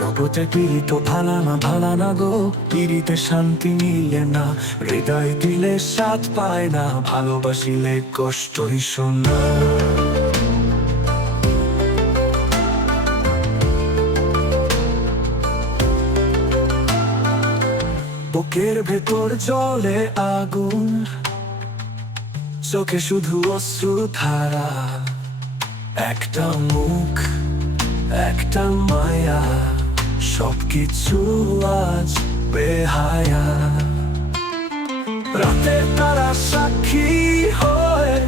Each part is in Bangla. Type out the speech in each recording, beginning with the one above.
জগতে পীড়িত ভালা না ভালা না গো। পীড়িতে শান্তি মিলে না, হৃদয় দিলে স্বাদ পায় না, ভালোবাসিলে কষ্টই শোনা। বুকের ভেতর জলে আগুন, চোখে শুধু অশ্রু ধারা। একটা মুখ, একটা মায়া। সবকিছু আজ বেহায়া। রাতের তারা সাক্ষী হয়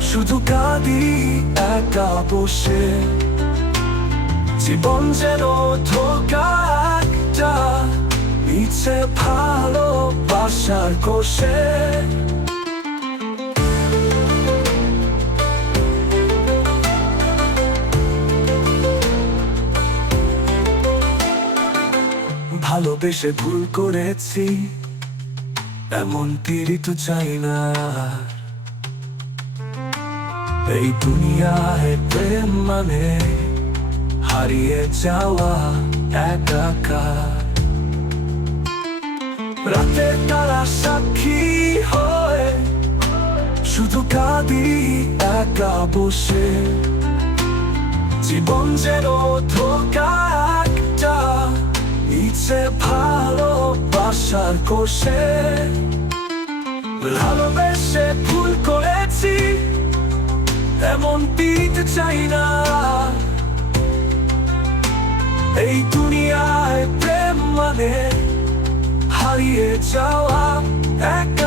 শুধু কাঁদি একা বসে। জীবন যেন ধোকা একটা ইচ্ছে ভালোবাসার কোষে। ভালোবেসে ভুল করেছি, এমন পীড়িত চাই না। এই দুনিয়ায় প্রেম মানে হারিয়ে যাওয়া একাকার রাতে তারা সাক্ষী হয়, শুধু কাঁদি একা বসে। জীবন যেন ধোকা ভালোবাসার কোষে ভালোবেসে ভুল করেছি, এমন পিতে চাই না। এই দুনিয়ায় প্রেম মানে হারিয়ে যাওয়া একা